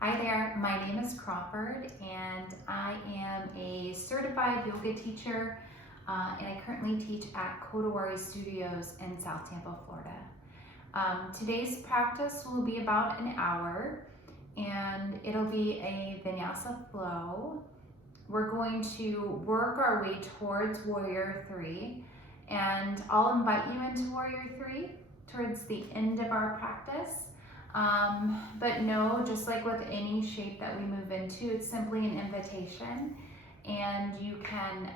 Hi there, my name is Crawford and I am a certified yoga teacher and I currently teach at Kodawari Studios in South Tampa, Florida. Today's practice will be about an hour and it'll be a vinyasa flow. We're going to work our way towards Warrior 3 and I'll invite you into Warrior 3 towards the end of our practice. But no, just like with any shape that we move into, it's simply an invitation and you can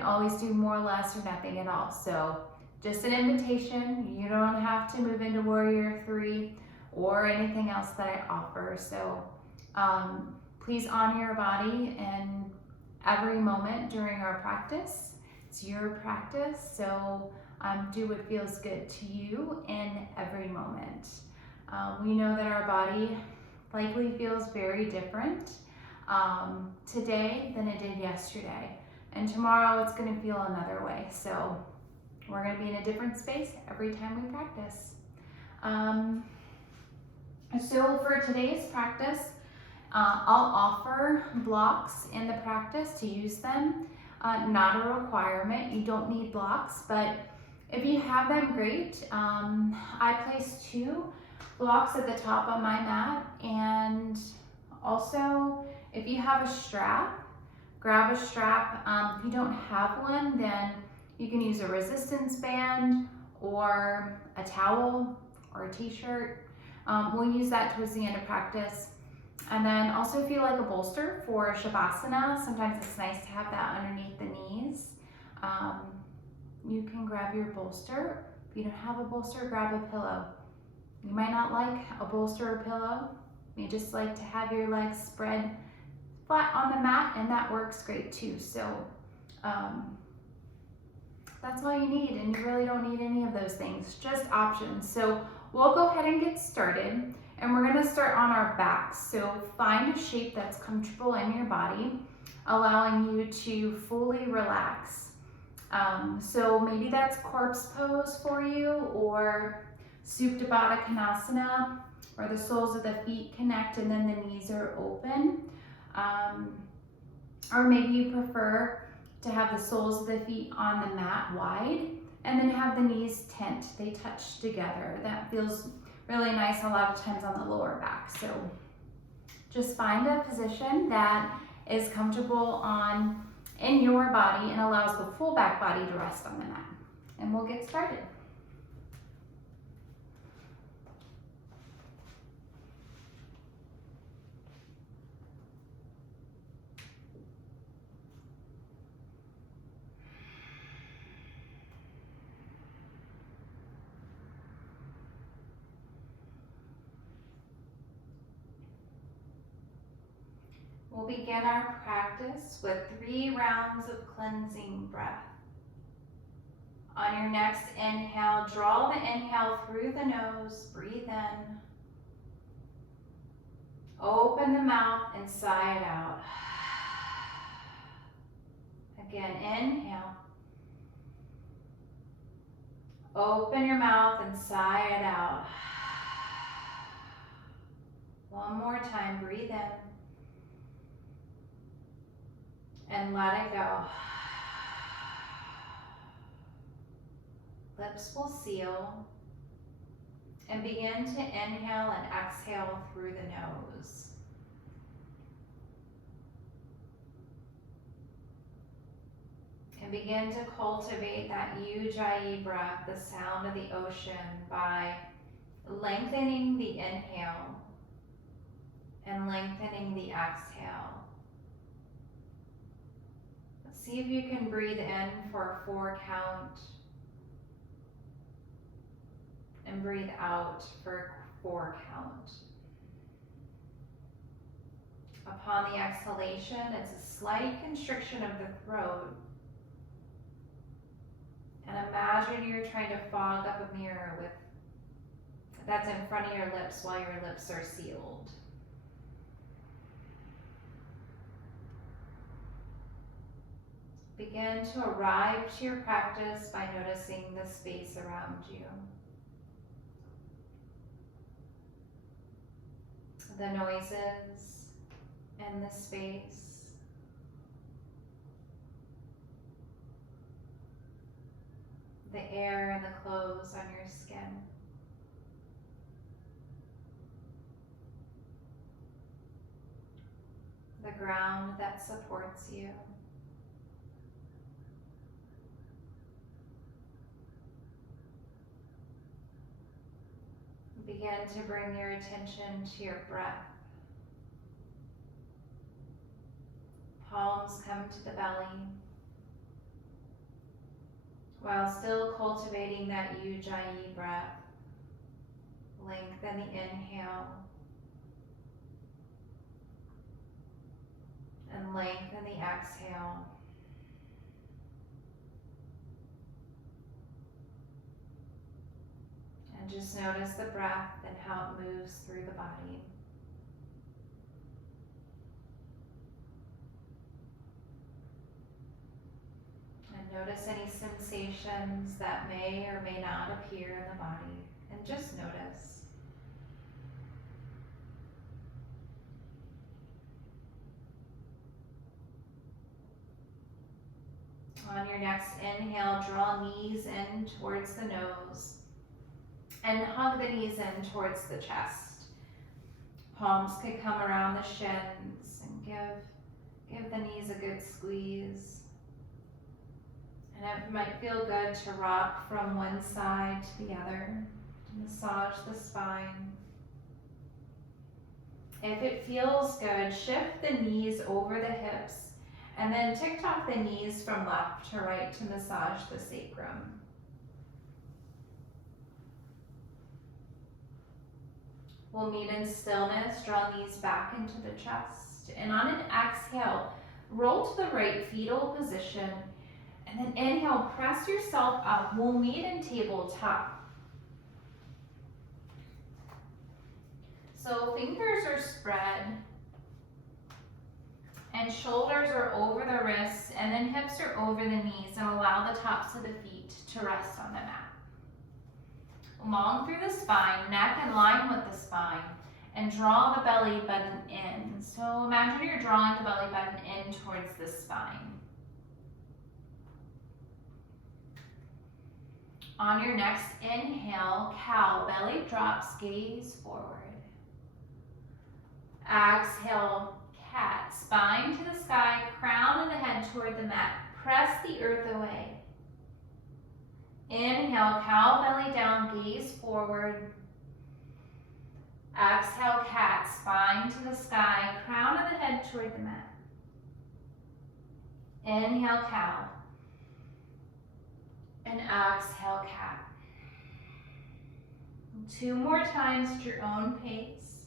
always do more or less or nothing at all. So just an invitation. You don't have to move into Warrior 3 or anything else that I offer. So please honor your body in every moment during our practice. It's your practice, so do what feels good to you in every moment. We know that our body likely feels very different today than it did yesterday. And tomorrow it's going to feel another way. So we're going to be in a different space every time we practice. So for today's practice, I'll offer blocks in the practice to use them. Not a requirement. You don't need blocks, but if you have them, great. I place 2 blocks at the top of my mat, and also if you have a strap, grab a strap. If you don't have one, then you can use a resistance band or a towel or a t-shirt. We'll use that towards the end of practice. And then also if you like a bolster for Shavasana, sometimes it's nice to have that underneath the knees. You can grab your bolster. If you don't have a bolster, grab a pillow. You might not like a bolster or pillow. You just like to have your legs spread flat on the mat, and that works great too. So that's all you need, and you really don't need any of those things, just options. So we'll go ahead and get started, and we're gonna start on our backs. So find a shape that's comfortable in your body, allowing you to fully relax. So maybe that's corpse pose for you, or Supta Baddha Konasana, where the soles of the feet connect and then the knees are open. Or maybe you prefer to have the soles of the feet on the mat wide and then have the knees tent. They touch together. That feels really nice a lot of times on the lower back. So just find a position that is comfortable in your body and allows the full back body to rest on the mat. And we'll get started. We'll begin our practice with 3 rounds of cleansing breath. On your next inhale, draw the inhale through the nose, breathe in. Open the mouth and sigh it out. Again, inhale. Open your mouth and sigh it out. One more time, breathe in. And let it go. Lips will seal. And begin to inhale and exhale through the nose. And begin to cultivate that Ujjayi breath, the sound of the ocean, by lengthening the inhale and lengthening the exhale. See if you can breathe in for a 4 count and breathe out for a 4 count. Upon the exhalation, it's a slight constriction of the throat. And imagine you're trying to fog up a mirror that's in front of your lips while your lips are sealed. Begin to arrive to your practice by noticing the space around you. the noises in the space, the air and the clothes on your skin. The ground that supports you. Begin to bring your attention to your breath. Palms come to the belly, while still cultivating that Ujjayi breath. Lengthen the inhale and lengthen the exhale. And just notice the breath and how it moves through the body. And notice any sensations that may or may not appear in the body. And just notice. On your next inhale, draw knees in towards the nose and hug the knees in towards the chest. Palms could come around the shins and give the knees a good squeeze. And it might feel good to rock from one side to the other, to massage the spine. If it feels good, shift the knees over the hips and then tick-tock the knees from left to right to massage the sacrum. We'll meet in stillness, draw knees back into the chest. And on an exhale, roll to the right fetal position. And then inhale, press yourself up. We'll meet in tabletop. So fingers are spread. And shoulders are over the wrists. And then hips are over the knees. And allow the tops of the feet to rest on the mat. Long through the spine, neck in line with the spine, and draw the belly button in. So imagine you're drawing the belly button in towards the spine. On your next inhale, cow, belly drops, gaze forward. Exhale, cat, spine to the sky, crown of the head toward the mat. Press the earth away. Inhale, cow, belly down, gaze forward. Exhale, cat, spine to the sky, crown of the head toward the mat. Inhale, cow. And exhale, cat. 2 more times at your own pace.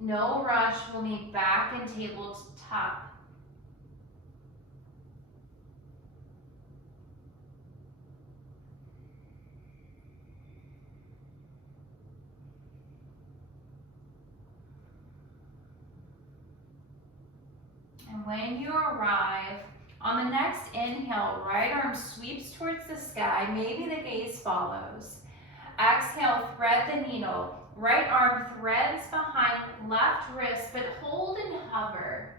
No rush, we'll meet back in tabletop. And when you arrive, on the next inhale, right arm sweeps towards the sky, maybe the gaze follows. Exhale, thread the needle. Right arm threads behind left wrist, but hold and hover.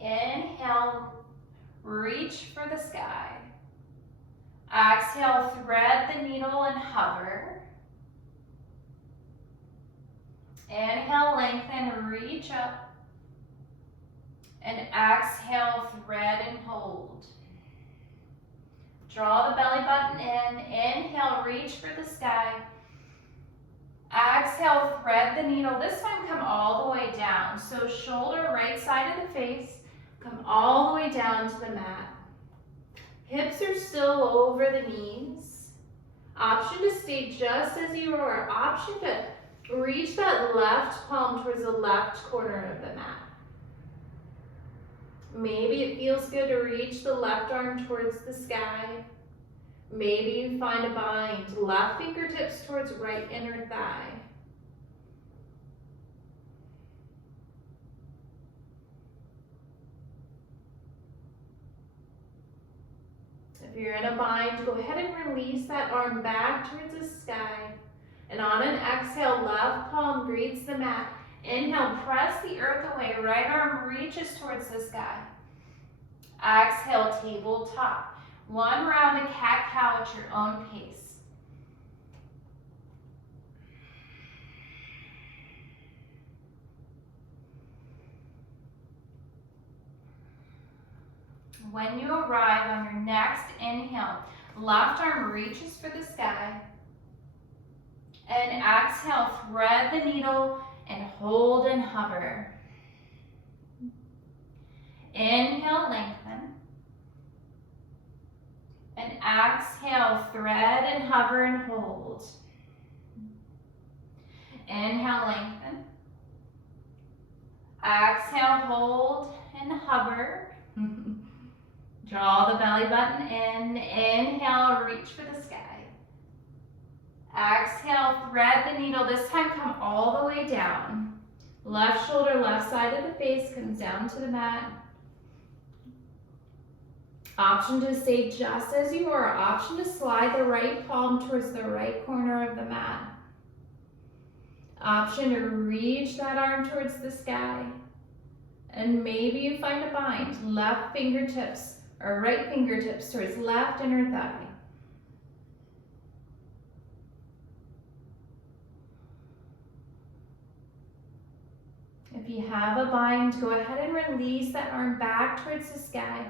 Inhale, reach for the sky. Exhale, thread the needle and hover. Inhale, lengthen, reach up. And exhale, thread and hold. Draw the belly button in. Inhale, reach for the sky. Exhale, thread the needle. This time come all the way down. So shoulder right side of the face. Come all the way down to the mat. Hips are still over the knees. Option to stay just as you are. Option to reach that left palm towards the left corner of the mat. Maybe it feels good to reach the left arm towards the sky. Maybe you find a bind. Left fingertips towards right inner thigh. If you're in a bind, go ahead and release that arm back towards the sky. And on an exhale, left palm greets the mat. Inhale, press the earth away. Right arm reaches towards the sky. Exhale, tabletop. One round of cat-cow at your own pace. When you arrive on your next inhale, left arm reaches for the sky. And exhale, thread the needle and hold and hover. Inhale, lengthen. And exhale, thread and hover and hold. Inhale, lengthen. Exhale, hold and hover. Draw the belly button in. Inhale, reach for the sky. Exhale, thread the needle. This time come all the way down. Left shoulder, left side of the face comes down to the mat. Option to stay just as you are. Option to slide the right palm towards the right corner of the mat. Option to reach that arm towards the sky. And maybe you find a bind. Left fingertips or right fingertips towards left inner thigh. If you have a bind, go ahead and release that arm back towards the sky.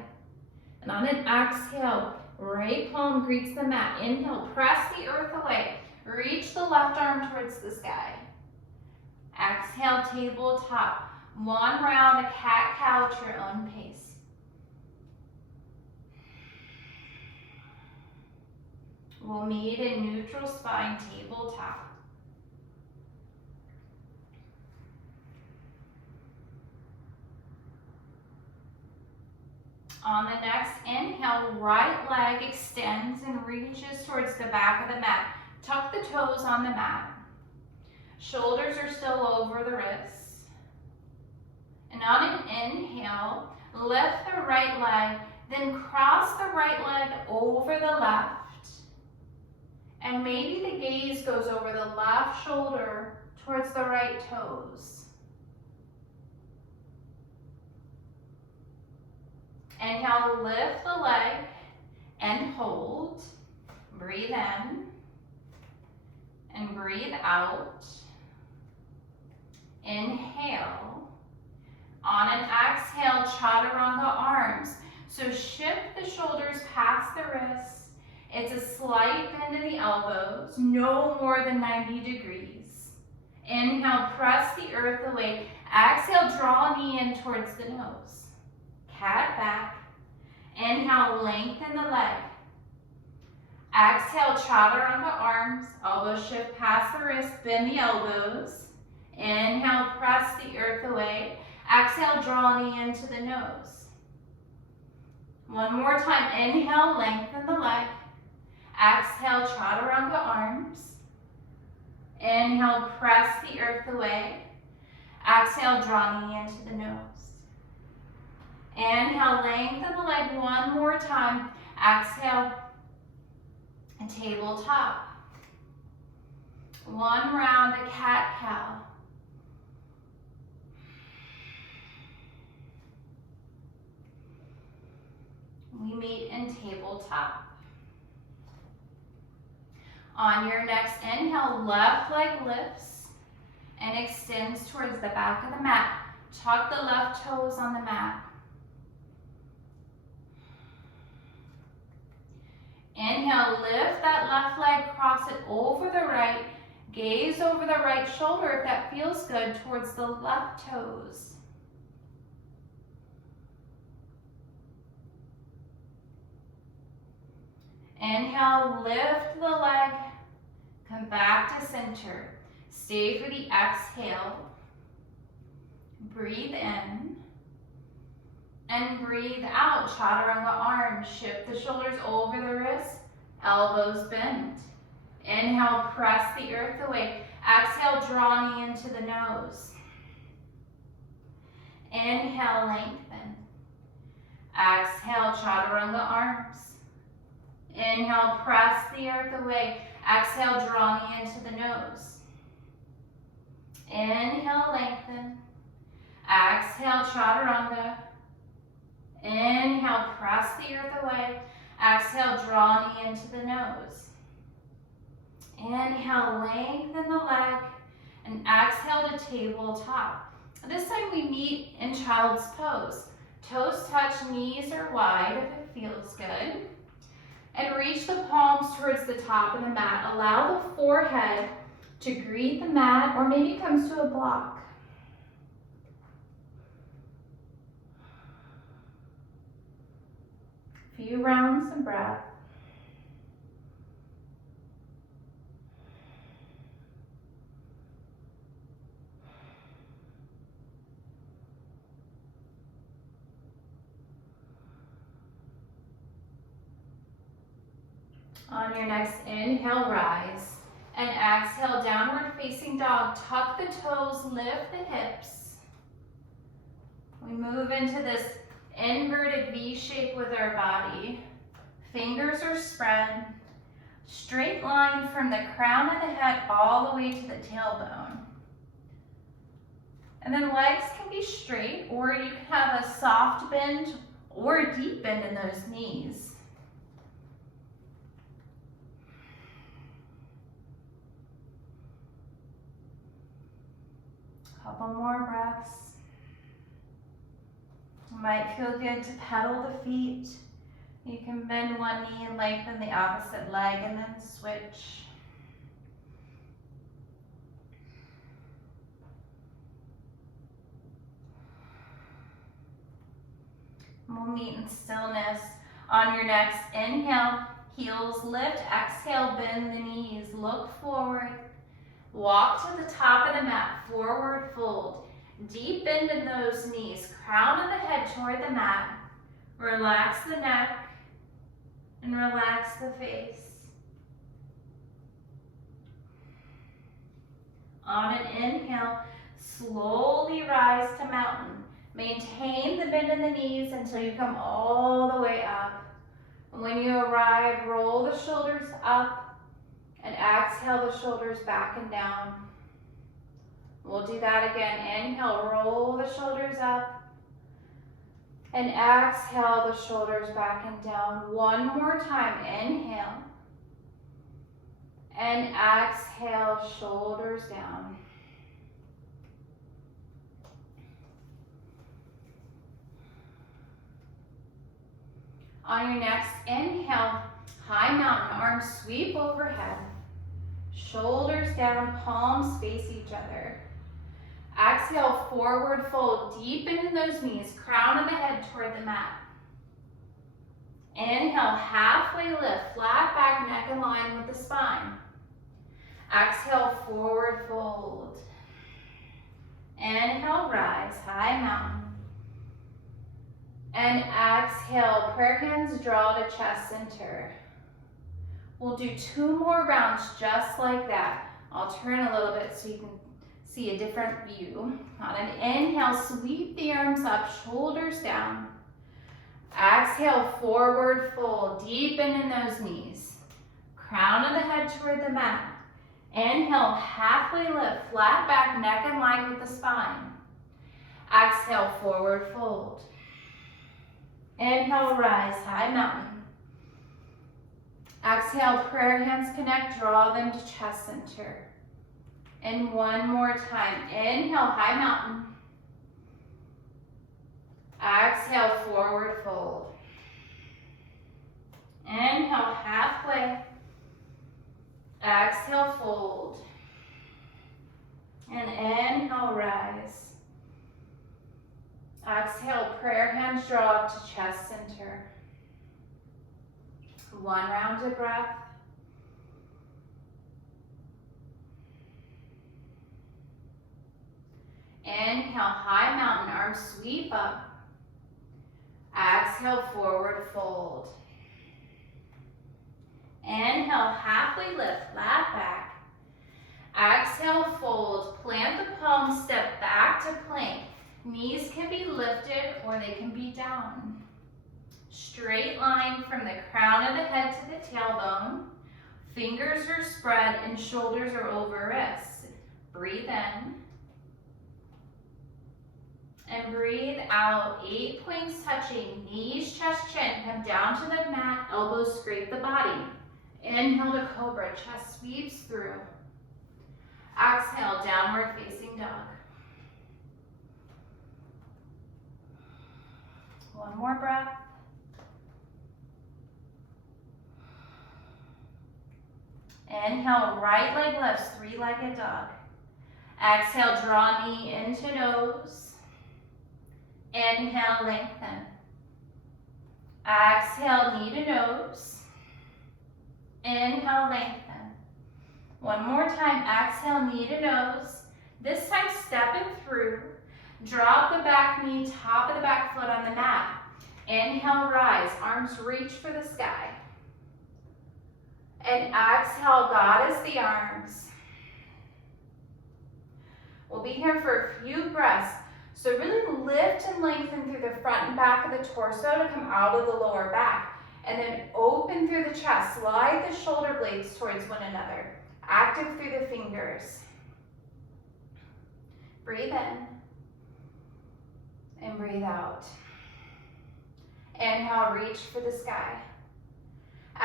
And on an exhale, right palm greets the mat. Inhale, press the earth away. Reach the left arm towards the sky. Exhale, tabletop. One round of cat-cow at your own pace. We'll meet in neutral spine, tabletop. On the next inhale, right leg extends and reaches towards the back of the mat. Tuck the toes on the mat. Shoulders are still over the wrists. And on an inhale, lift the right leg, then cross the right leg over the left. And maybe the gaze goes over the left shoulder towards the right toes. Inhale, lift the leg and hold. Breathe in and breathe out. Inhale. On an exhale, chaturanga arms. So shift the shoulders past the wrists. It's a slight bend in the elbows, no more than 90 degrees. Inhale, press the earth away. Exhale, draw a knee in towards the nose. Cat back. Inhale, lengthen the leg. Exhale, chaturanga arms. Elbows shift past the wrist, bend the elbows. Inhale, press the earth away. Exhale, draw a knee into the nose. One more time. Inhale, lengthen the leg. Exhale, chaturanga arms. Inhale, press the earth away. Exhale, draw knee into the nose. Inhale, lengthen the leg one more time. Exhale, and tabletop. One round of cat-cow. We meet in tabletop. On your next inhale, left leg lifts and extends towards the back of the mat. Tuck the left toes on the mat. Inhale, lift that left leg, cross it over the right. Gaze over the right shoulder if that feels good towards the left toes. Inhale, lift the leg, come back to center. Stay for the exhale. Breathe in and breathe out. Chaturanga arms, shift the shoulders over the wrists, elbows bend. Inhale, press the earth away. Exhale, draw knee into the nose. Inhale, lengthen. Exhale, chaturanga arms. Inhale, press the earth away. Exhale, draw me into the nose. Inhale, lengthen. Exhale, chaturanga. Inhale, press the earth away. Exhale, draw me into the nose. Inhale, lengthen the leg. And exhale to tabletop. This time we meet in child's pose. Toes touch, knees are wide if it feels good. And reach the palms towards the top of the mat. Allow the forehead to greet the mat or maybe comes to a block. Few rounds of breath. On your next inhale, rise. And exhale, downward facing dog. Tuck the toes, lift the hips. We move into this inverted V shape with our body. Fingers are spread. Straight line from the crown of the head all the way to the tailbone. And then legs can be straight, or you can have a soft bend or a deep bend in those knees. Couple more breaths. It might feel good to pedal the feet. You can bend one knee and lengthen the opposite leg and then switch. We'll meet in stillness. On your next inhale, heels lift. Exhale, bend the knees. Look forward. Walk to the top of the mat, forward fold. Deep bend in those knees, crown of the head toward the mat. Relax the neck and relax the face. On an inhale, slowly rise to mountain. Maintain the bend in the knees until you come all the way up. And when you arrive, roll the shoulders up. And exhale the shoulders back and down. We'll do that again. Inhale, roll the shoulders up. And exhale the shoulders back and down. One more time. Inhale. And exhale, shoulders down. On your next inhale, high mountain, arms sweep overhead. Shoulders down, palms face each other. Exhale, forward fold, deep into those knees, crown of the head toward the mat. Inhale, halfway lift, flat back, neck in line with the spine. Exhale, forward fold. Inhale, rise, high mountain. And exhale, prayer hands draw to chest center. We'll do 2 more rounds just like that. I'll turn a little bit so you can see a different view. On an inhale, sweep the arms up, shoulders down. Exhale, forward fold, deepen in those knees. Crown of the head toward the mat. Inhale, halfway lift, flat back, neck in line with the spine. Exhale, forward fold. Inhale, rise, high mountain. Exhale, prayer hands connect, draw them to chest center. And one more time. Inhale, high mountain. Exhale, forward fold. Inhale, halfway. Exhale, fold. And inhale, rise. Exhale, prayer hands draw to chest center. 1 round of breath. Inhale, high mountain, arms sweep up. Exhale, forward fold. Inhale, halfway lift, flat back. Exhale, fold, plant the palms, step back to plank. Knees can be lifted or they can be down. Straight line from the crown of the head to the tailbone. Fingers are spread and shoulders are over wrists. Breathe in. And breathe out. 8 points touching. Knees, chest, chin. Come down to the mat. Elbows scrape the body. Inhale to cobra. Chest sweeps through. Exhale, downward facing dog. One more breath. Inhale, right leg lifts, 3-legged dog. Exhale, draw knee into nose. Inhale, lengthen. Exhale, knee to nose. Inhale, lengthen. One more time, exhale, knee to nose. This time, stepping through. Drop the back knee, top of the back foot on the mat. Inhale, rise, arms reach for the sky. And exhale, goddess the arms. We'll be here for a few breaths. So really lift and lengthen through the front and back of the torso to come out of the lower back. And then open through the chest. Slide the shoulder blades towards one another. Active through the fingers. Breathe in. And breathe out. Inhale, reach for the sky.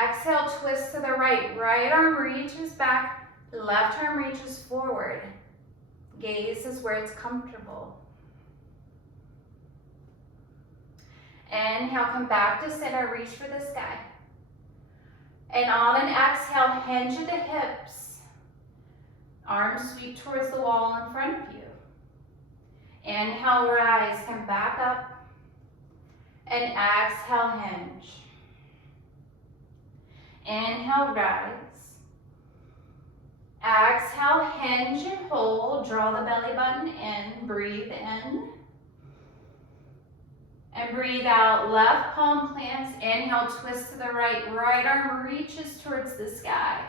Exhale, twist to the right. Right arm reaches back, left arm reaches forward. Gaze is where it's comfortable. Inhale, come back to center, reach for the sky. And on an exhale, hinge at the hips. Arms sweep towards the wall in front of you. Inhale, rise, come back up. And exhale, hinge. Inhale, rise. Exhale, hinge and hold. Draw the belly button in. Breathe in. And breathe out. Left palm plants. Inhale, twist to the right. Right arm reaches towards the sky.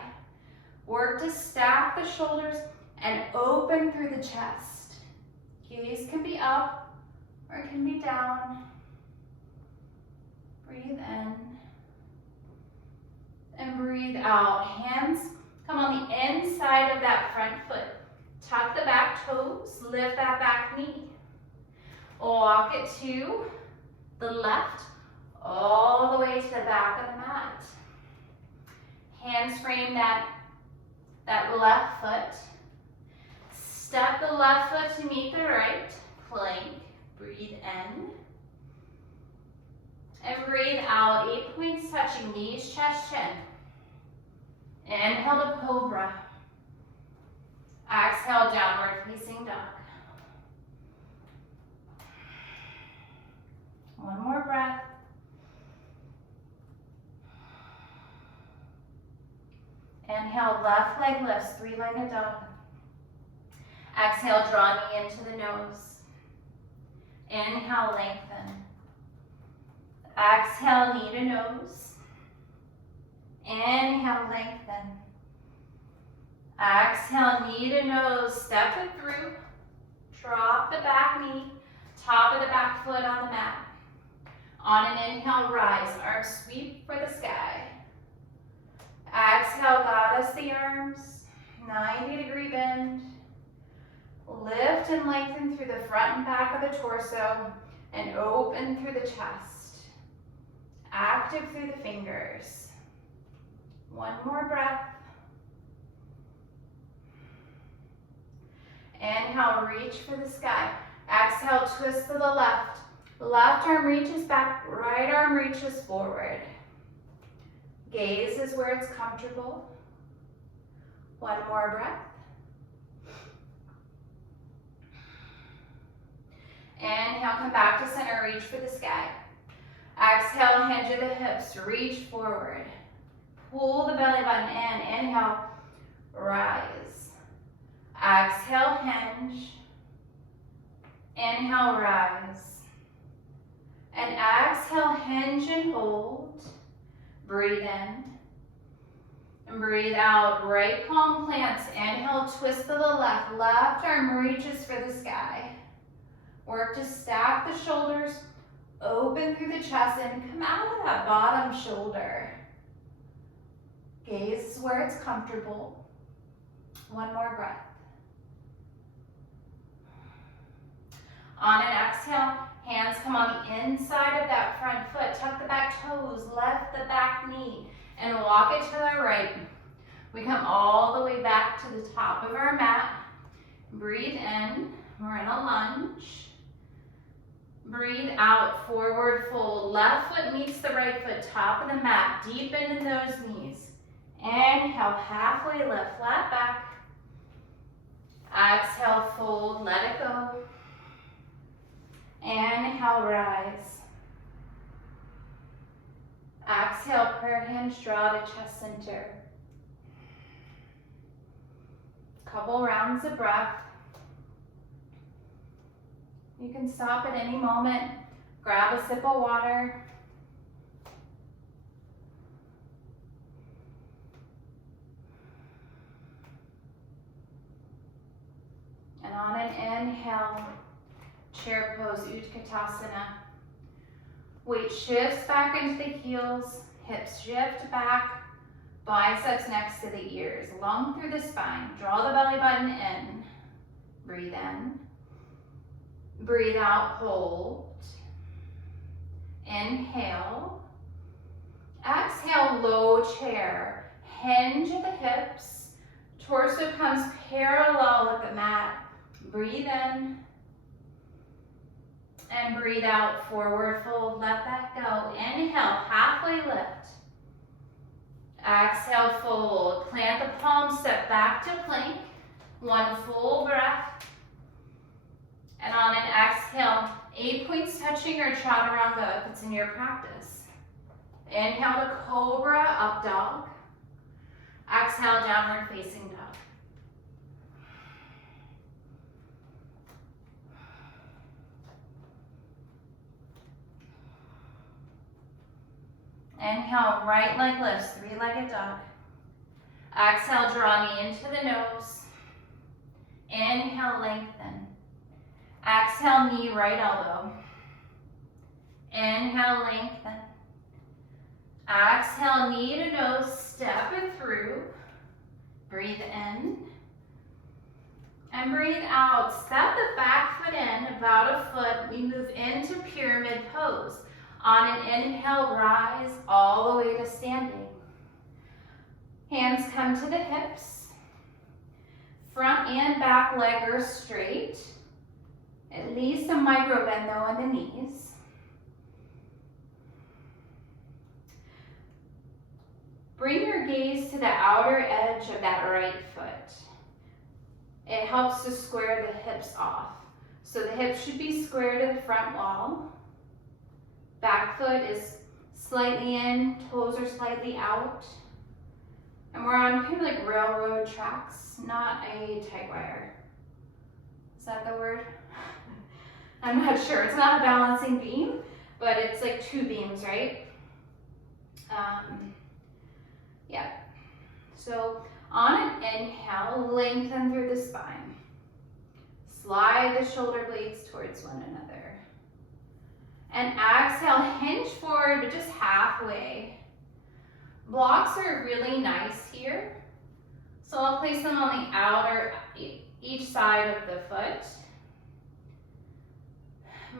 Work to stack the shoulders and open through the chest. Gaze can be up or it can be down. Breathe in. And breathe out. Hands come on the inside of that front foot. Tuck the back toes, lift that back knee. Walk it to the left, all the way to the back of the mat. Hands frame that left foot. Step the left foot to meet the right. Plank. Breathe in. And breathe out. 8 points touching. Knees, chest, chin. Inhale to cobra. Exhale, downward facing dog. One more breath. Inhale, left leg lifts, 3-legged dog. Exhale, draw knee into the nose. Inhale, lengthen. Exhale, knee to nose. Inhale, lengthen. Exhale, knee to nose, step it through. Drop the back knee, top of the back foot on the mat. On an inhale, rise, arms sweep for the sky. Exhale, goddess the arms, 90-degree bend. Lift and lengthen through the front and back of the torso and open through the chest. Active through the fingers. One more breath. Inhale, reach for the sky. Exhale, twist to the left. Left arm reaches back, right arm reaches forward. Gaze is where it's comfortable. One more breath. Inhale, come back to center, reach for the sky. Exhale, hinge at the hips, reach forward. Pull the belly button in. Inhale, rise. Exhale, hinge. Inhale, rise. And exhale, hinge and hold. Breathe in. And breathe out. Right palm plants. Inhale, twist to the left. Left arm reaches for the sky. Work to stack the shoulders. Open through the chest and come out of that bottom shoulder. Gaze where it's comfortable. One more breath. On an exhale, hands come on the inside of that front foot. Tuck the back toes, left the back knee, and walk it to the right. We come all the way back to the top of our mat. Breathe in, we're in a lunge. Breathe out, forward fold. Left foot meets the right foot, top of the mat. Deepen in those knees. Inhale, halfway lift, flat back. Exhale, fold, let it go. Inhale, rise. Exhale, prayer hinge, draw to chest center. Couple rounds of breath. You can stop at any moment, grab a sip of water. And on an inhale, chair pose, Utkatasana. Weight shifts back into the heels, hips shift back, biceps next to the ears, lung through the spine. Draw the belly button in. Breathe in. Breathe out, hold. Inhale. Exhale, low chair. Hinge at the hips. Torso comes parallel with the mat. Breathe in. And breathe out, forward fold, let that go. Inhale, halfway lift. Exhale, fold. Plant the palms, step back to plank. One full breath. And on an exhale, 8 points touching or chaturanga if it's in your practice. Inhale to cobra, up dog. Exhale, downward facing dog. Inhale, right leg lifts, three-legged dog. Exhale, draw knee into the nose. Inhale, lengthen. Exhale, knee, right elbow. Inhale, lengthen. Exhale, knee to nose, step it through. Breathe in. And breathe out. Step the back foot in, about a foot. We move into pyramid pose. On an inhale, rise all the way to standing. Hands come to the hips. Front and back leg are straight. At least a micro bend though in the knees. Bring your gaze to the outer edge of that right foot. It helps to square the hips off. So the hips should be square to the front wall. Back foot is slightly in, toes are slightly out. And we're on kind of like railroad tracks, not a tight wire. Is that the word? I'm not sure. It's not a balancing beam, but it's like two beams, right? Yeah. So on an inhale, lengthen through the spine. Slide the shoulder blades towards one another. And exhale, hinge forward, but just halfway. Blocks are really nice here. So I'll place them on the outer, each side of the foot.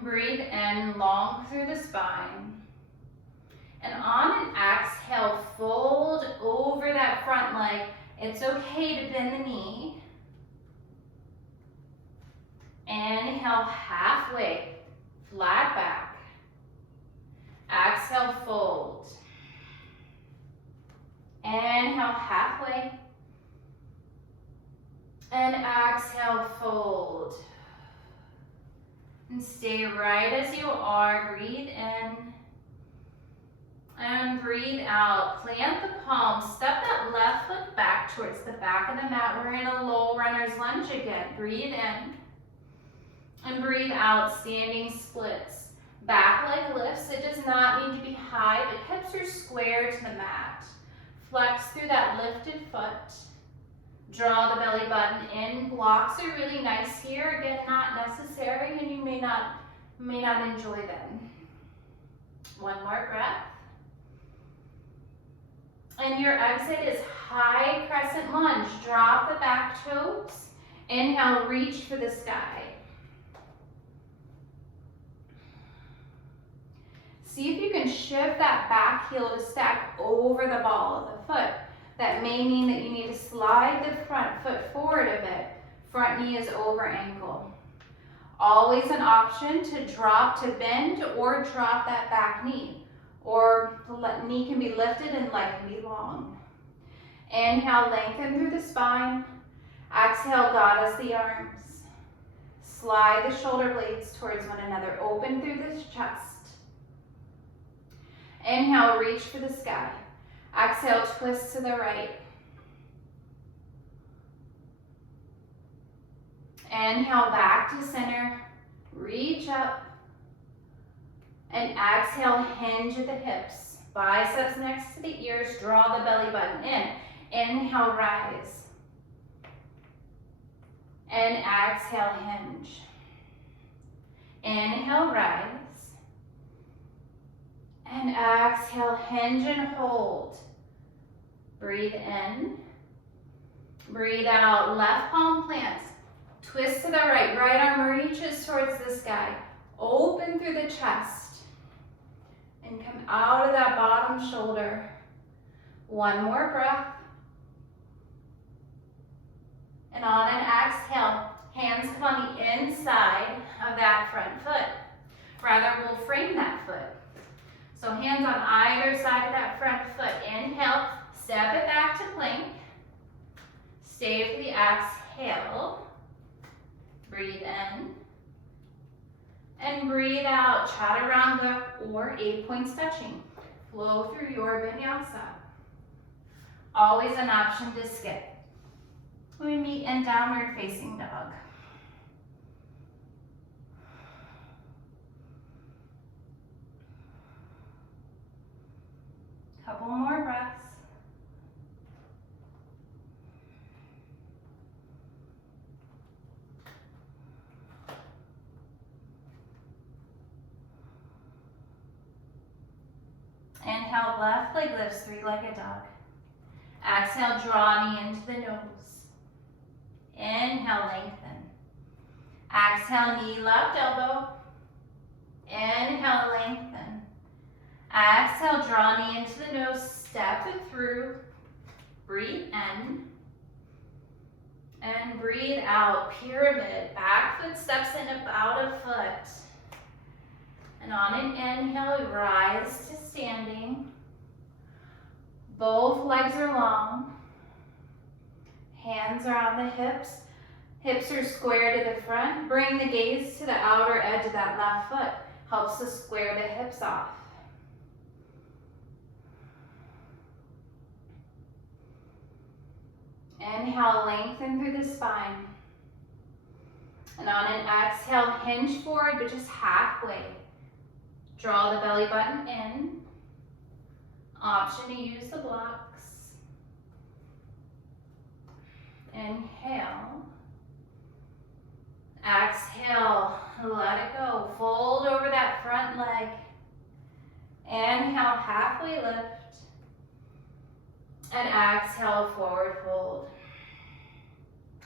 Breathe in, long through the spine. And on an exhale, fold over that front leg. It's okay to bend the knee. Inhale, halfway, flat back. Exhale, fold. Inhale, halfway. And exhale, fold. And stay right as you are. Breathe in. And breathe out. Plant the palms. Step that left foot back towards the back of the mat. We're in a low runner's lunge again. Breathe in. And breathe out. Standing splits. Back leg lifts. It does not need to be high, but hips are square to the mat. Flex through that lifted foot. Draw the belly button in. Blocks are really nice here. Again, not necessary, and you may not enjoy them. One more breath. And your exit is high crescent lunge. Drop the back toes. Inhale, reach for the sky. See if you can shift that back heel to stack over the ball of the foot. That may mean that you need to slide the front foot forward a bit. Front knee is over ankle. Always an option to drop to bend or drop that back knee. Or the knee can be lifted and leg can be long. Inhale, lengthen through the spine. Exhale, goddess the arms. Slide the shoulder blades towards one another. Open through the chest. Inhale, reach for the sky. Exhale, twist to the right. Inhale, back to center. Reach up. And exhale, hinge at the hips. Biceps next to the ears. Draw the belly button in. Inhale, rise. And exhale, hinge. Inhale, rise. And exhale, hinge and hold. Breathe in. Breathe out. Left palm plants. Twist to the right. Right arm reaches towards the sky. Open through the chest. And come out of that bottom shoulder. One more breath. And on an exhale, hands come on the inside of that front foot. Rather, we'll frame that foot. So hands on either side of that front foot. Inhale, step it back to plank. Stay for the exhale. Breathe in. And breathe out, chaturanga or 8 point stretching. Flow through your vinyasa. Always an option to skip. We meet in downward facing dog. Couple more breaths. Inhale, left leg lifts, three-legged dog. Exhale, draw knee into the nose. Inhale, lengthen. Exhale, knee left elbow. Inhale, lengthen. Exhale, draw knee into the nose, step it through. Breathe in. And breathe out, pyramid. Back foot steps in about a foot. And on an inhale, rise to standing. Both legs are long. Hands are on the hips. Hips are square to the front. Bring the gaze to the outer edge of that left foot. Helps to square the hips off. Inhale, lengthen through the spine. And on an exhale, hinge forward, but just halfway. Draw the belly button in. Option to use the blocks. Inhale. Exhale, let it go. Fold over that front leg. Inhale, halfway lift. And exhale, forward fold.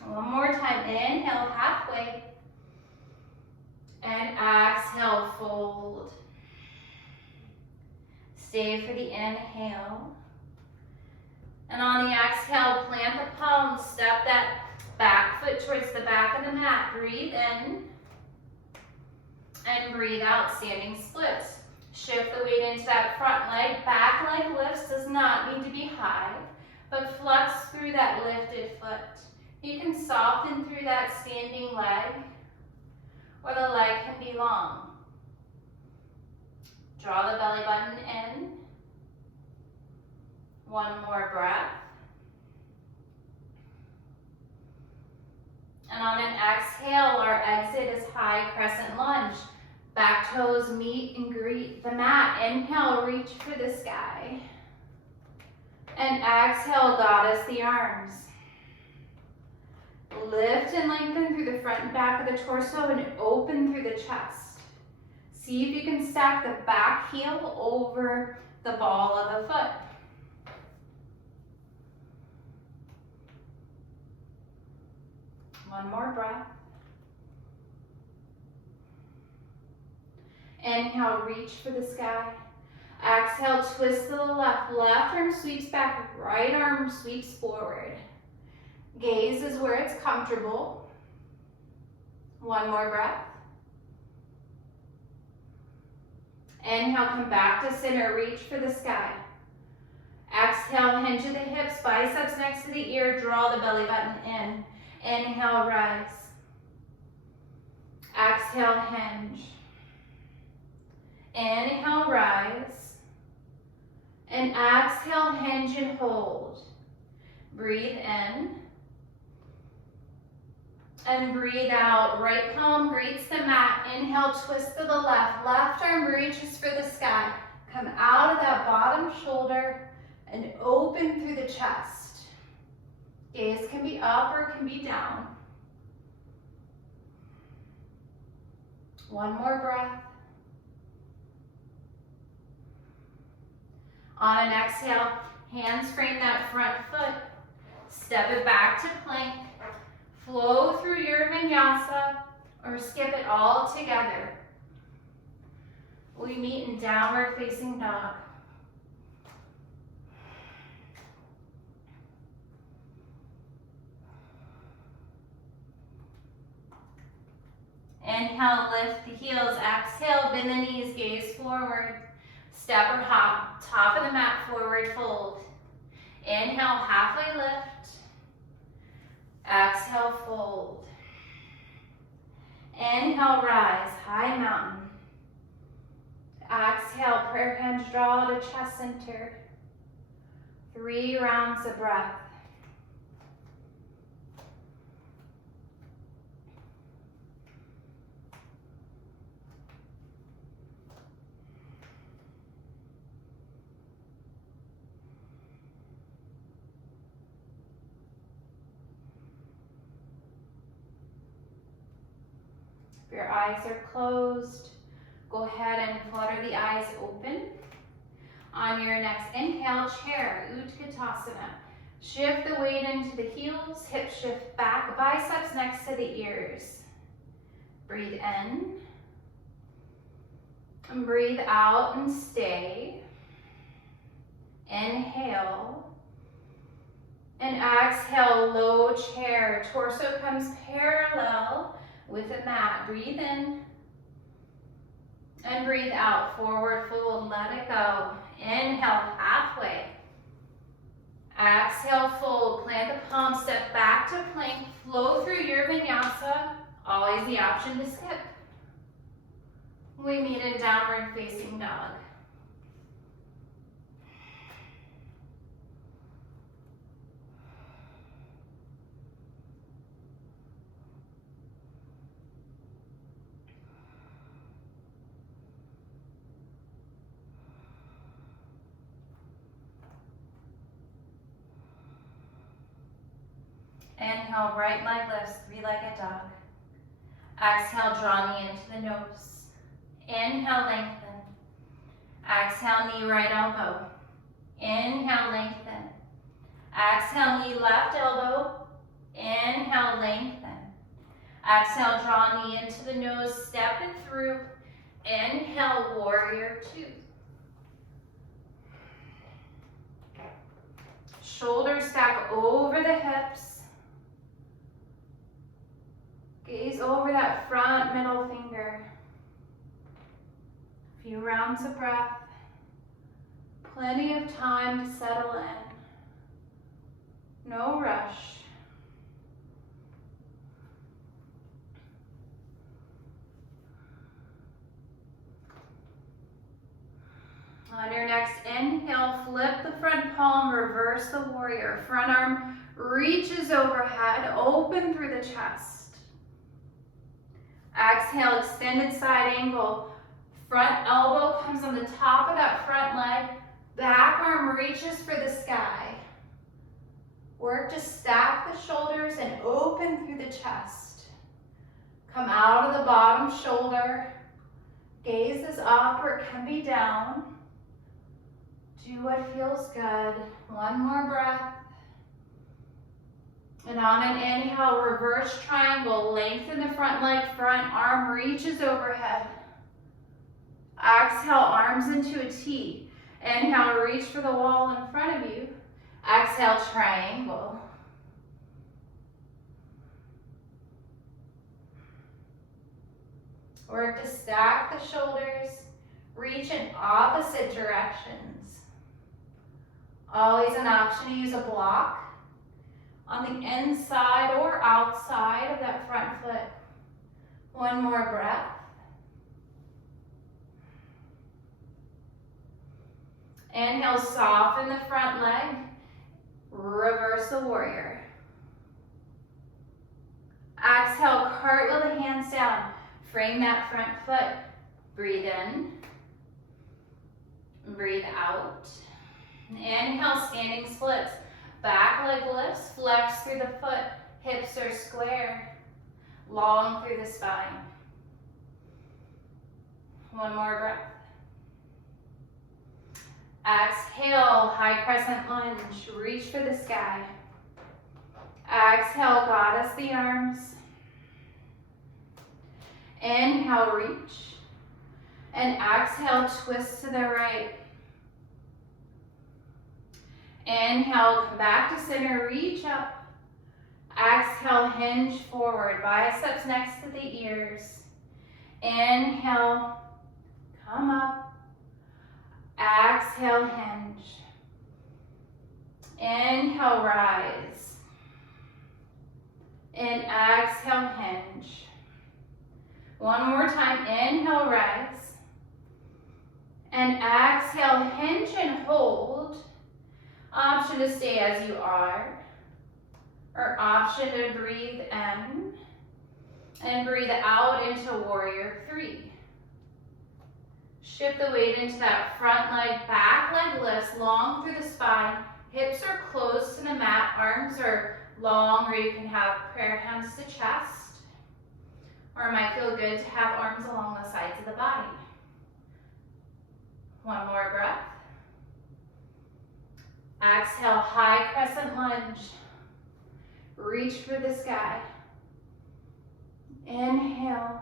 One more time. Inhale, halfway. And exhale, fold. Stay for the inhale. And on the exhale, plant the palms. Step that back foot towards the back of the mat. Breathe in. And breathe out, standing splits. Shift the weight into that front leg. Back leg lifts, does not need to be high, but flex through that lifted foot. You can soften through that standing leg, or the leg can be long. Draw the belly button in. One more breath. And on an exhale, our exit is high crescent lunge. Back toes meet and greet the mat. Inhale, reach for the sky. And exhale, goddess the arms. Lift and lengthen through the front and back of the torso and open through the chest. See if you can stack the back heel over the ball of the foot. One more breath. Inhale, reach for the sky. Exhale, twist to the left. Left arm sweeps back, right arm sweeps forward. Gaze is where it's comfortable. One more breath. Inhale, come back to center, reach for the sky. Exhale, hinge at the hips, biceps next to the ear, draw the belly button in. Inhale, rise. Exhale, hinge. Inhale, rise. And exhale, hinge and hold. Breathe in. And breathe out. Right palm greets the mat. Inhale, twist to the left. Left arm reaches for the sky. Come out of that bottom shoulder and open through the chest. Gaze can be up or it can be down. One more breath. On an exhale, hands frame that front foot. Step it back to plank. Flow through your vinyasa or skip it all together. We meet in downward facing dog. Inhale, lift the heels. Exhale, bend the knees, gaze forward. Step or hop, top of the mat, forward fold. Inhale, halfway lift. Exhale, fold. Inhale, rise, high mountain. Exhale, prayer hands draw to chest center. 3 rounds of breath. If your eyes are closed, go ahead and flutter the eyes open. On your next inhale, chair, Utkatasana. Shift the weight into the heels, hips shift back, biceps next to the ears. Breathe in. And breathe out and stay. Inhale. And exhale, low chair. Torso comes parallel with the mat. Breathe in. And breathe out, forward fold, let it go. Inhale, halfway. Exhale, fold, plant the palm, step back to plank, flow through your vinyasa. Always the option to skip. We meet in downward facing dog. Inhale, right leg lifts, 3-legged dog. Exhale, draw knee into the nose. Inhale, lengthen. Exhale, knee right elbow. Inhale, lengthen. Exhale, knee left elbow. Inhale, lengthen. Exhale, draw knee into the nose, step it through. Inhale, warrior 2. Shoulders stack over the hips. Gaze over that front middle finger. A few rounds of breath. Plenty of time to settle in. No rush. On your next inhale, flip the front palm, reverse the warrior. Front arm reaches overhead, open through the chest. Exhale, extended side angle. Front elbow comes on the top of that front leg. Back arm reaches for the sky. Work to stack the shoulders and open through the chest. Come out of the bottom shoulder. Gaze is up or it can be down. Do what feels good. One more breath. And on an inhale, reverse triangle, lengthen the front leg, front arm reaches overhead. Exhale, arms into a T. Inhale, reach for the wall in front of you. Exhale, triangle. Work to stack the shoulders, reach in opposite directions. Always an option to use a block on the inside or outside of that front foot. One more breath. Inhale, soften the front leg, reverse the warrior. Exhale, cartwheel the hands down. Frame that front foot. Breathe in. Breathe out. Inhale, standing splits. Back leg lifts, flex through the foot. Hips are square. Long through the spine. One more breath. Exhale, high crescent lunge. Reach for the sky. Exhale, goddess the arms. Inhale, reach. And exhale, twist to the right. Inhale, come back to center, reach up. Exhale, hinge forward, biceps next to the ears. Inhale, come up. Exhale, hinge. Inhale, rise. And exhale, hinge. One more time, inhale, rise. And exhale, hinge and hold. Option to stay as you are, or option to breathe in and breathe out into warrior three. Shift the weight into that front leg, back leg lifts long through the spine. Hips are close to the mat, arms are long, or you can have prayer hands to chest, or it might feel good to have arms along the sides of the body. One more breath. Exhale, high crescent lunge. Reach for the sky. Inhale.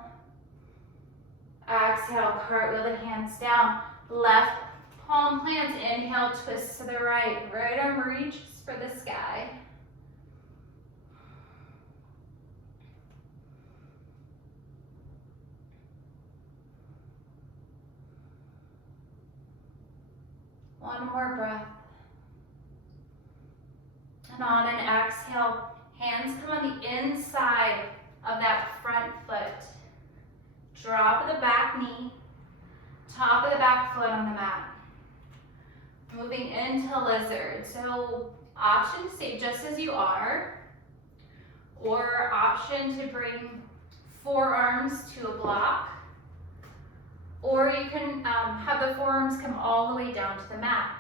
Exhale, cartwheel the hands down. Left palm plants. Inhale, twist to the right. Right arm reaches for the sky. One more breath. And on an exhale, hands come on the inside of that front foot. Drop of the back knee, top of the back foot on the mat. Moving into lizard. So option to stay just as you are, or option to bring forearms to a block, or you can have the forearms come all the way down to the mat.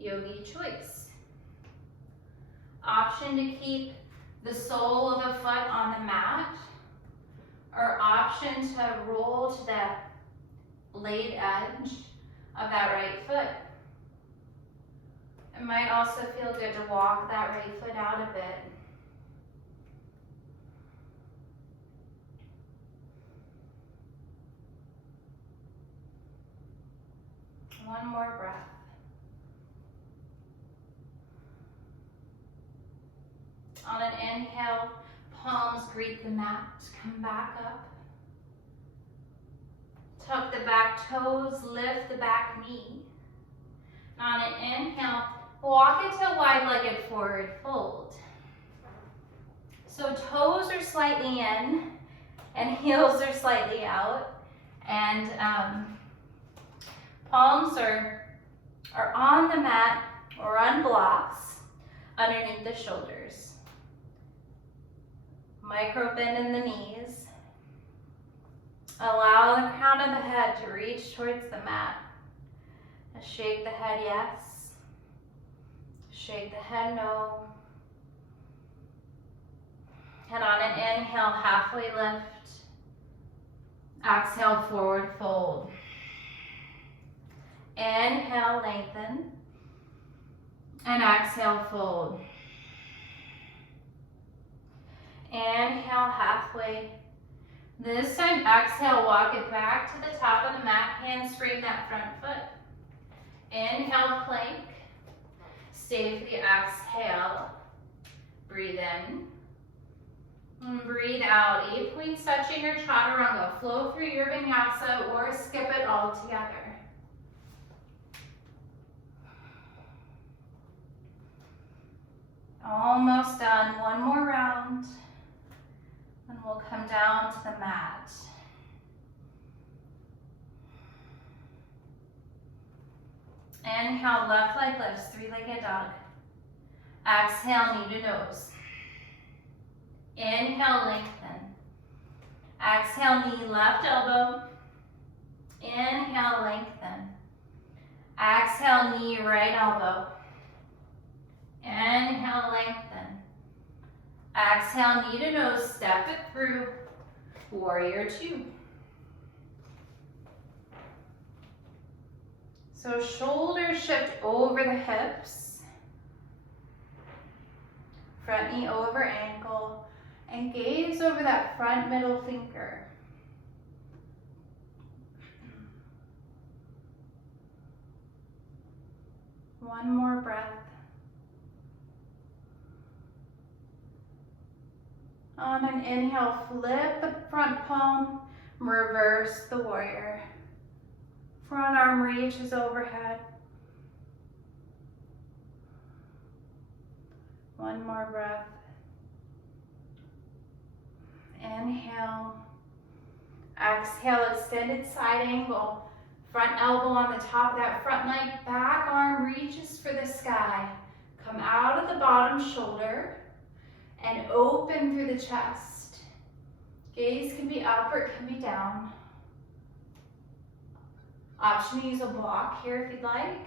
Yogi choice. Option to keep the sole of the foot on the mat, or option to roll to the blade edge of that right foot. It might also feel good to walk that right foot out a bit. One more breath. On an inhale, palms greet the mat. Come back up. Tuck the back toes, lift the back knee. On an inhale, walk into a wide-legged forward fold. So toes are slightly in and heels are slightly out. And palms are on the mat or on blocks underneath the shoulders. Micro bend in the knees. Allow the crown of the head to reach towards the mat. Shake the head yes. Shake the head no. And on an inhale, halfway lift. Exhale, forward fold. Inhale, lengthen. And exhale, fold. Inhale, halfway. This time, exhale, walk it back to the top of the mat, hands frame that front foot. Inhale, plank. Stay for the exhale. Breathe in. And breathe out. 8 points touching your chaturanga. Flow through your vinyasa or skip it all together. Almost done. One more round. And we'll come down to the mat. Inhale, left leg lifts, three-legged dog. Exhale, knee to nose. Inhale, lengthen. Exhale, knee, left elbow. Inhale, lengthen. Exhale, knee, right elbow. Inhale, lengthen. Exhale, knee to nose, step it through. Warrior two. So shoulders shift over the hips. Front knee over ankle. And gaze over that front middle finger. One more breath. On an inhale, flip the front palm, reverse the warrior. Front arm reaches overhead. One more breath. Inhale. Exhale, extended side angle. Front elbow on the top of that front leg. Back arm reaches for the sky. Come out of the bottom shoulder and open through the chest. Gaze can be up or it can be down. Option to use a block here if you'd like.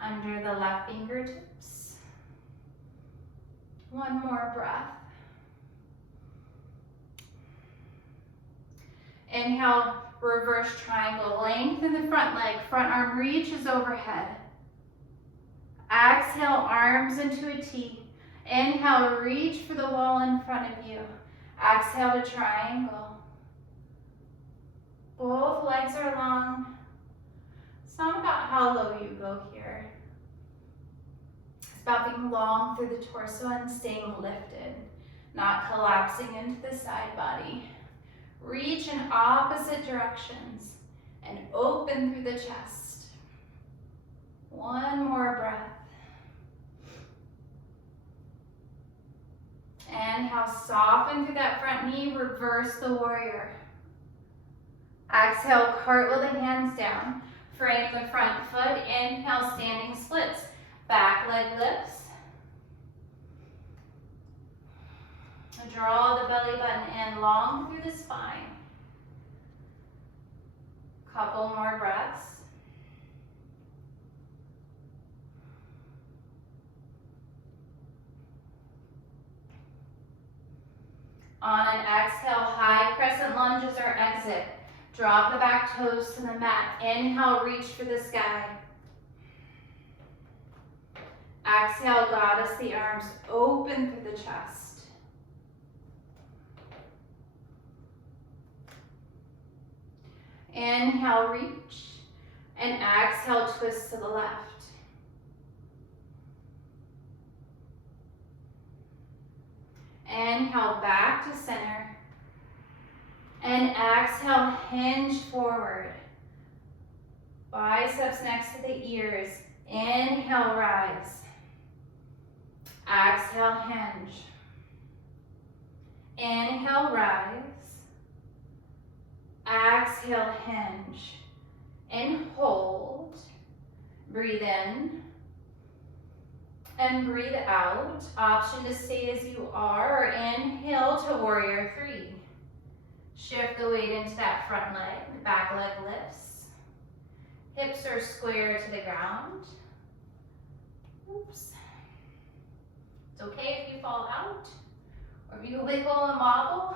Under the left fingertips. One more breath. Inhale, reverse triangle. Lengthen the front leg. Front arm reaches overhead. Exhale, arms into a T. Inhale, reach for the wall in front of you. Exhale to triangle. Both legs are long. It's not about how low you go here. It's about being long through the torso and staying lifted, not collapsing into the side body. Reach in opposite directions and open through the chest. One more breath. Inhale, soften through that front knee, reverse the warrior. Exhale, cartwheel the hands down. Frame the front foot. Inhale, standing splits. Back leg lifts. Draw the belly button in long through the spine. Couple more breaths. On an exhale, high crescent lunge is our exit. Drop the back toes to the mat. Inhale, reach for the sky. Exhale, goddess the arms, open through the chest. Inhale, reach, and exhale, twist to the left. Inhale, back to center. And exhale, hinge forward. Biceps next to the ears. Inhale, rise. Exhale, hinge. Inhale, rise. Exhale, hinge. And hold. Breathe in. And breathe out. Option to stay as you are, or inhale to warrior three. Shift the weight into that front leg. Back leg lifts. Hips are square to the ground. Oops. It's okay if you fall out, or if you wiggle and wobble.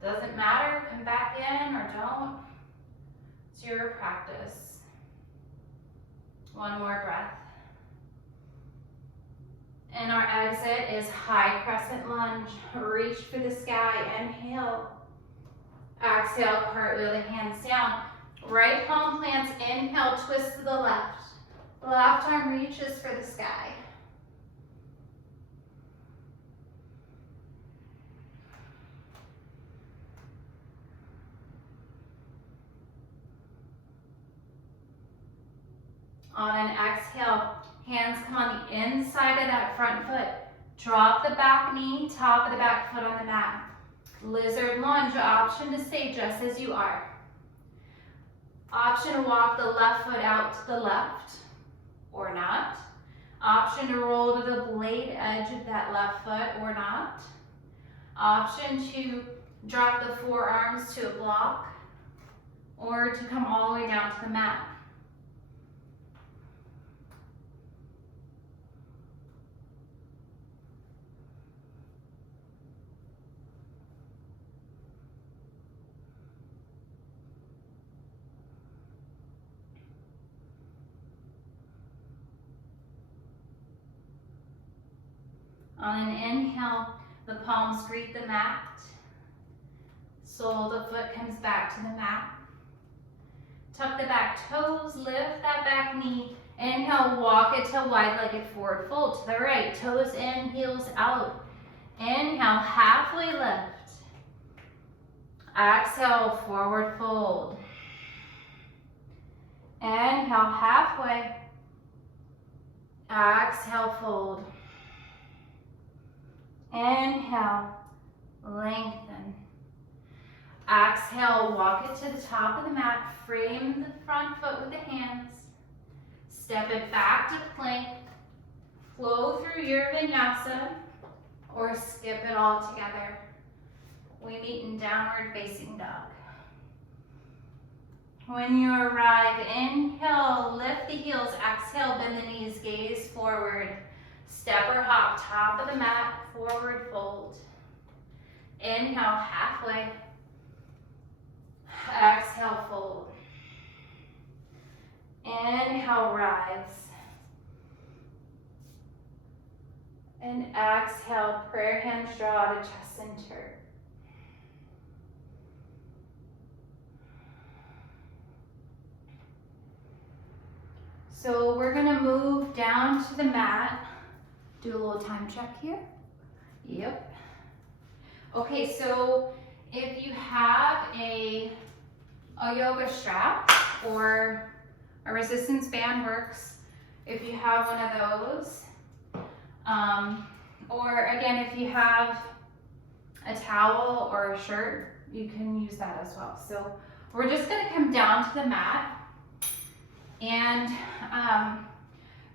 Doesn't matter, come back in or don't. It's your practice. One more breath. And our exit is high crescent lunge. Reach for the sky. Inhale. Exhale, cartwheel the hands down. Right palm plants. Inhale, twist to the left. Left arm reaches for the sky. On an exhale, hands come on the inside of that front foot. Drop the back knee, top of the back foot on the mat. Lizard lunge, option to stay just as you are. Option to walk the left foot out to the left or not. Option to roll to the blade edge of that left foot or not. Option to drop the forearms to a block or to come all the way down to the mat. On an inhale, the palms greet the mat. Sole of the foot comes back to the mat. Tuck the back toes, lift that back knee. Inhale, walk it to wide-legged forward fold to the right. Toes in, heels out. Inhale, halfway lift. Exhale, forward fold. Inhale, halfway. Exhale, fold. Inhale, lengthen. Exhale, walk it to the top of the mat. Frame the front foot with the hands. Step it back to plank. Flow through your vinyasa or skip it all together. We meet in downward facing dog. When you arrive, inhale, lift the heels. Exhale, bend the knees, gaze forward. Step or hop, top of the mat, forward fold. Inhale, halfway. Exhale, fold. Inhale, rise. And exhale, prayer hands draw to chest center. So we're gonna move down to the mat. Do a little time check here. Yep. Okay, so if you have a yoga strap or a resistance band works, if you have one of those, or again, if you have a towel or a shirt, you can use that as well. So we're just gonna come down to the mat and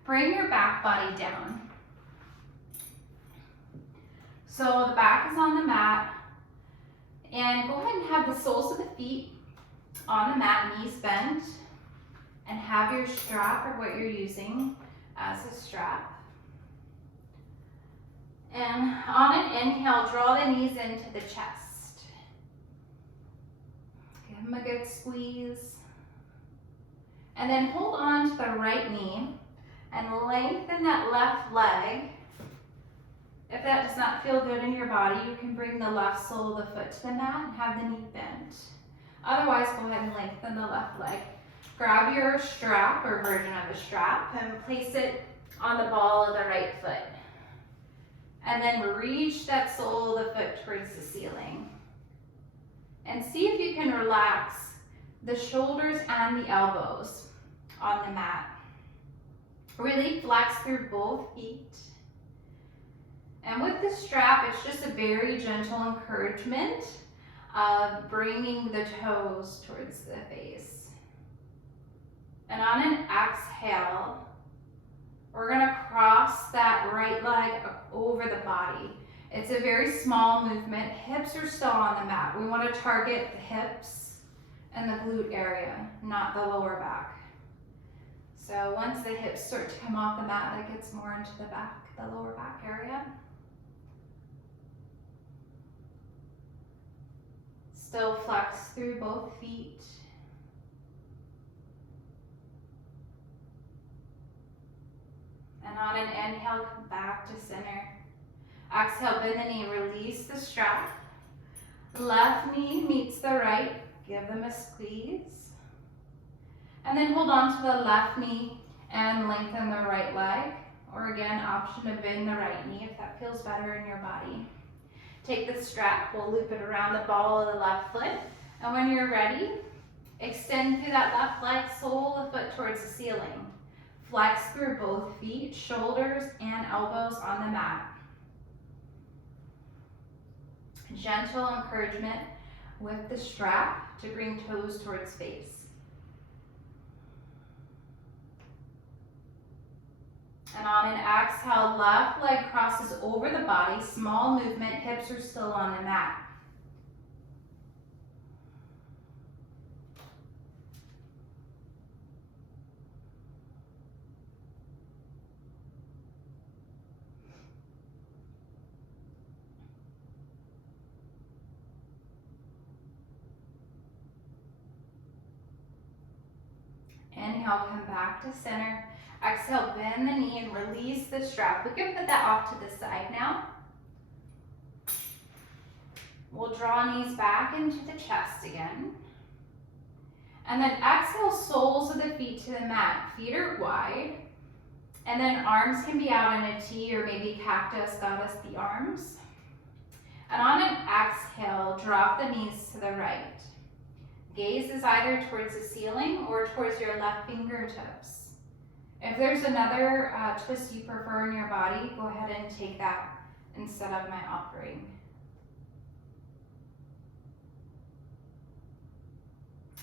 bring your back body down. So the back is on the mat, and go ahead and have the soles of the feet on the mat, knees bent, and have your strap or what you're using as a strap. And on an inhale, draw the knees into the chest. Give them a good squeeze. And then hold on to the right knee and lengthen that left leg. If that does not feel good in your body, you can bring the left sole of the foot to the mat and have the knee bent. Otherwise, go ahead and lengthen the left leg. Grab your strap or version of a strap and place it on the ball of the right foot. And then reach that sole of the foot towards the ceiling. And see if you can relax the shoulders and the elbows on the mat. Really flex through both feet. And with the strap, it's just a very gentle encouragement of bringing the toes towards the face. And on an exhale, we're gonna cross that right leg over the body. It's a very small movement. Hips are still on the mat. We wanna target the hips and the glute area, not the lower back. So once the hips start to come off the mat, that gets more into the back, the lower back area. Still flex through both feet. And on an inhale, come back to center. Exhale, bend the knee, release the strap. Left knee meets the right, give them a squeeze. And then hold on to the left knee and lengthen the right leg. Or again, option to bend the right knee if that feels better in your body. Take the strap, we'll loop it around the ball of the left foot. And when you're ready, extend through that left leg, sole of the foot towards the ceiling. Flex through both feet, shoulders, and elbows on the mat. Gentle encouragement with the strap to bring toes towards face. And on an exhale, left leg crosses over the body, small movement, hips are still on the mat. Inhale, come back to center. Exhale, bend the knee and release the strap. We can put that off to the side now. We'll draw knees back into the chest again. And then exhale, soles of the feet to the mat. Feet are wide. And then arms can be out in a T or maybe cactus, goddess the arms. And on an exhale, drop the knees to the right. Gaze is either towards the ceiling or towards your left fingertips. If there's another twist you prefer in your body, go ahead and take that instead of my offering.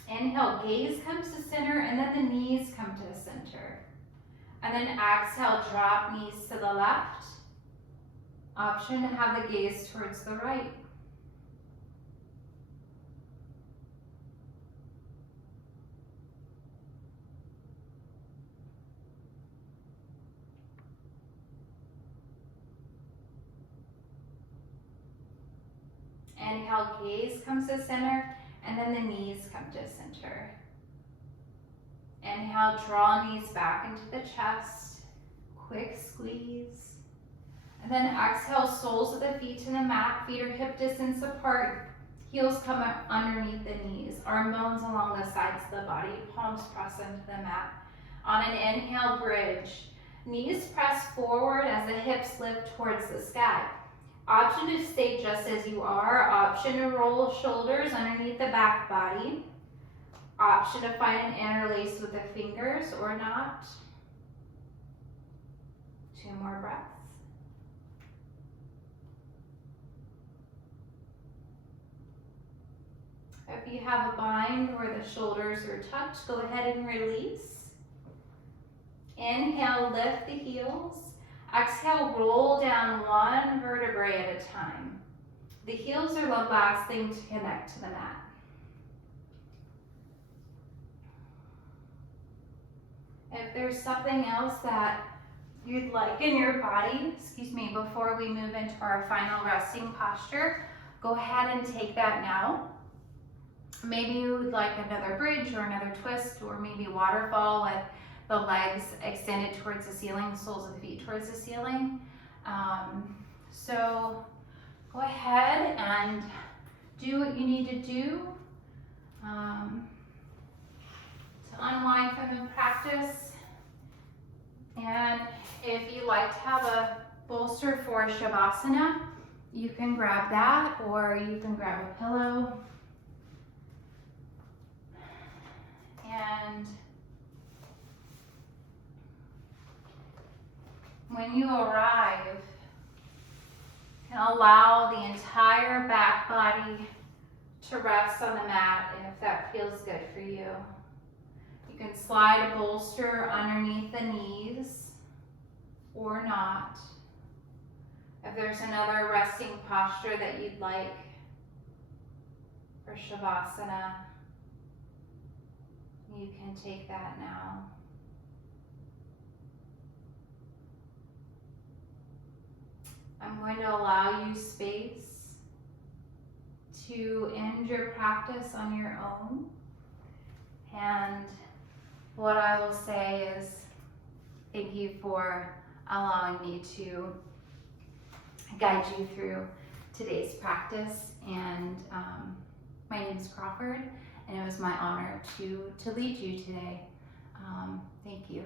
Inhale, gaze comes to center, and then the knees come to the center. And then exhale, drop knees to the left. Option to have the gaze towards the right. Inhale, gaze comes to center, and then the knees come to center. Inhale, draw knees back into the chest, quick squeeze. And then exhale, soles of the feet to the mat, feet are hip distance apart, heels come up underneath the knees, arm bones along the sides of the body, palms press into the mat. On an inhale, bridge. Knees press forward as the hips lift towards the sky. Option to stay just as you are. Option to roll shoulders underneath the back body. Option to find an interlace with the fingers or not. 2 more breaths. If you have a bind where the shoulders are tucked, go ahead and release. Inhale, lift the heels. Exhale, roll down one vertebrae at a time. The heels are the last thing to connect to the mat. If there's something else that you'd like in your body, before we move into our final resting posture, go ahead and take that now. Maybe you would like another bridge or another twist or maybe a waterfall with the legs extended towards the ceiling, the soles of the feet towards the ceiling. So go ahead and do what you need to do to unwind from the practice. And if you like to have a bolster for Shavasana, you can grab that or you can grab a pillow. And when you arrive, you can allow the entire back body to rest on the mat if that feels good for you. You can slide a bolster underneath the knees or not. If there's another resting posture that you'd like for Shavasana, you can take that now. I'm going to allow you space to end your practice on your own. And what I will say is thank you for allowing me to guide you through today's practice. And my name is Crawford, and it was my honor to lead you today. Thank you.